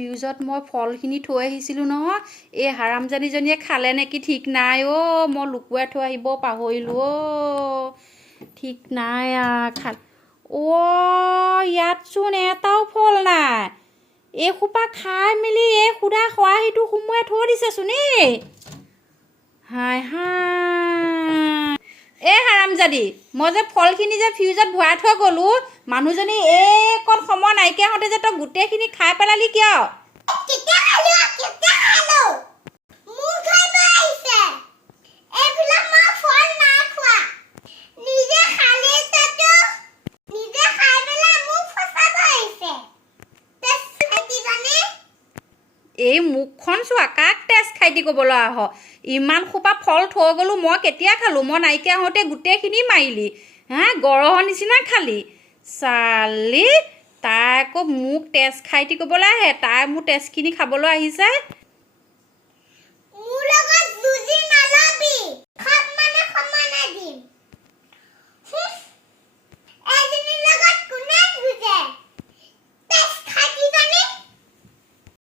ফ্ৰিজত মই ফলখিনি থৈ আহিছিলোঁ নহয় এই হাৰামজাদীজনীয়ে খালে নেকি ঠিক নাই মই লুকুৱাই থৈ আহিব পাহৰিলোঁ ঠিক নাই খা ইয়াতচোন এটাও ফল নাই এইসোপা খাই মেলি এই সুদা খৰাহিটো সোমোৱাই থৈ দিছেচোন হাই হাৰামজাদী মই যে ফলখিনি যে ফ্ৰিজত ভৰাই থৈ গ'লোঁ মানুহজনী এইকণ সময় নাইকিয়া হওঁতে যে তই গোটেইখিনি খাই পেলালি কিয় এই মুখখন চোৱা কাক তেজ খাই দি ক'বলৈ আহ ইমান সোপা ফল থৈ গ'লোঁ মই কেতিয়া খালোঁ মই নাইকিয়া হওঁতে গোটেইখিনি মাৰিলি গৰহৰ নিচিনা খালি চালি তাই আকৌ মোক তেজ খাই দি ক'বলৈ আহে তাই মোৰ তেজখিনি খাবলৈ আহিছে